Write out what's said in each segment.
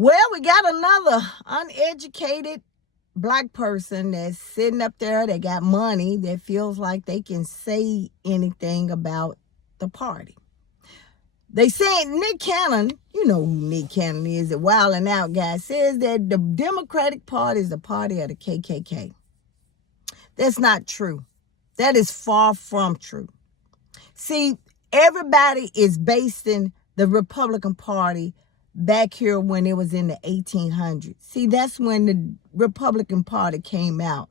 Well, we got another uneducated black person that's sitting up there that got money that feels like they can say anything about the party. They say Nick Cannon, you know who Nick Cannon is, the wilding out guy, says that the Democratic Party is the party of the KKK. That's not true. That is far from true. See, everybody is basing the Republican Party back here when it was in the 1800s. See, that's when the Republican Party came out.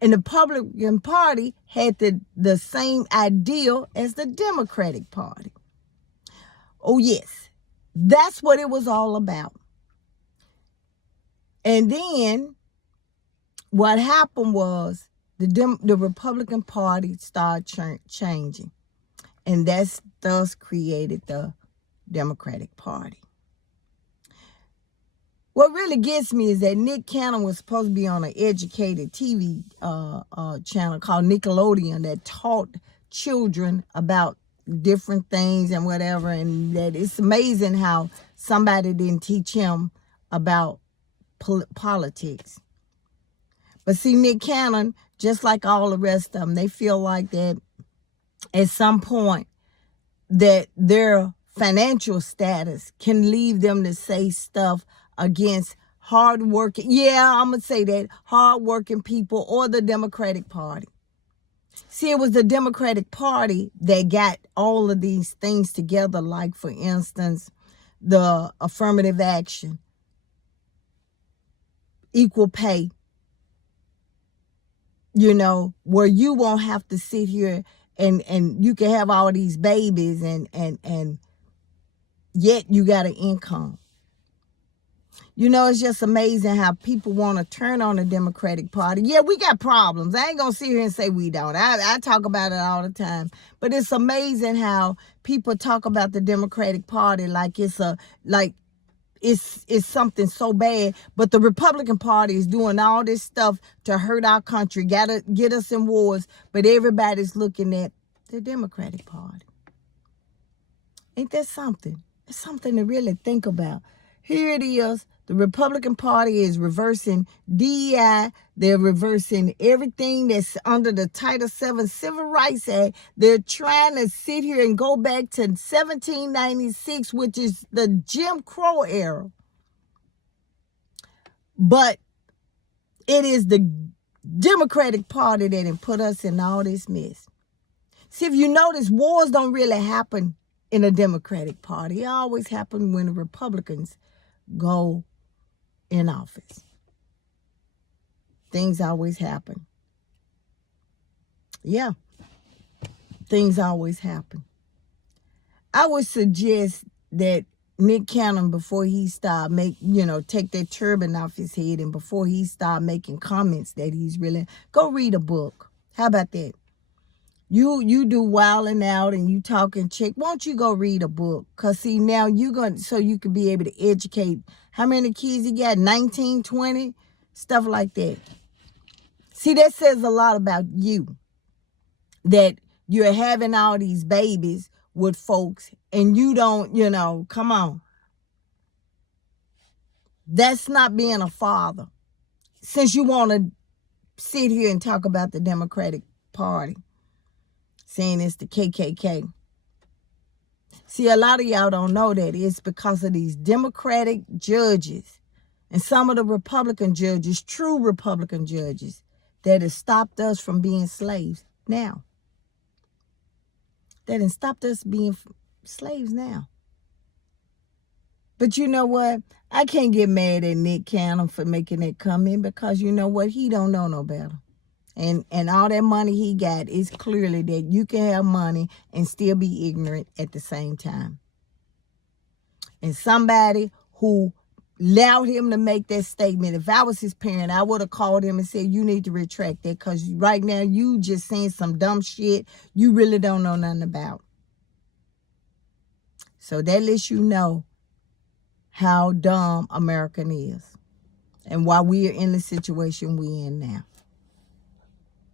And the Republican Party had the same ideal as the Democratic Party. Oh, yes. That's what it was all about. And then what happened was the Republican Party started changing. And that's thus created the Democratic Party. What really gets me is that Nick Cannon was supposed to be on an educated TV channel called Nickelodeon that taught children about different things and whatever, and that it's amazing how somebody didn't teach him about politics. But see, Nick Cannon, just like all the rest of them, they feel like that at some point that their financial status can leave them to say stuff against hardworking, I'm going to say that, hardworking people or the Democratic Party. See, it was the Democratic Party that got all of these things together, like, for instance, the affirmative action, equal pay, where you won't have to sit here and you can have all these babies and yet you got an income. It's just amazing how people want to turn on the Democratic Party. Yeah, we got problems. I ain't going to sit here and say we don't. I talk about it all the time. But it's amazing how people talk about the Democratic Party like it's something so bad. But the Republican Party is doing all this stuff to hurt our country, gotta get us in wars. But everybody's looking at the Democratic Party. Ain't that something? It's something to really think about. Here it is. The Republican Party is reversing DEI. They're reversing everything that's under the Title VII Civil Rights Act. They're trying to sit here and go back to 1796, which is the Jim Crow era. But it is the Democratic Party that has put us in all this mess. See, if you notice, wars don't really happen in the Democratic Party. It always happens when the Republicans go in office. Things always happen. Yeah, things always happen. I would suggest that Nick Cannon, before he start take that turban off his head, and before he start making comments that he's really, go read a book. How about that? You do wilding out and you talking chick. Won't you go read a book? Because, see, now so you can be able to educate. How many kids he got? 19, 20? Stuff like that. See, that says a lot about you. That you're having all these babies with folks and you don't, come on. That's not being a father. Since you want to sit here and talk about the Democratic Party, saying it's the KKK. See, a lot of y'all don't know that it's because of these Democratic judges and some of the Republican judges, true Republican judges, that has stopped us from being slaves now. That has stopped us being slaves now. But you know what? I can't get mad at Nick Cannon for making that comment, because you know what? He don't know no better. And all that money he got is clearly that you can have money and still be ignorant at the same time. And somebody who allowed him to make that statement, if I was his parent, I would have called him and said, you need to retract that, because right now you just saying some dumb shit you really don't know nothing about. So that lets you know how dumb American is and why we are in the situation we're in now.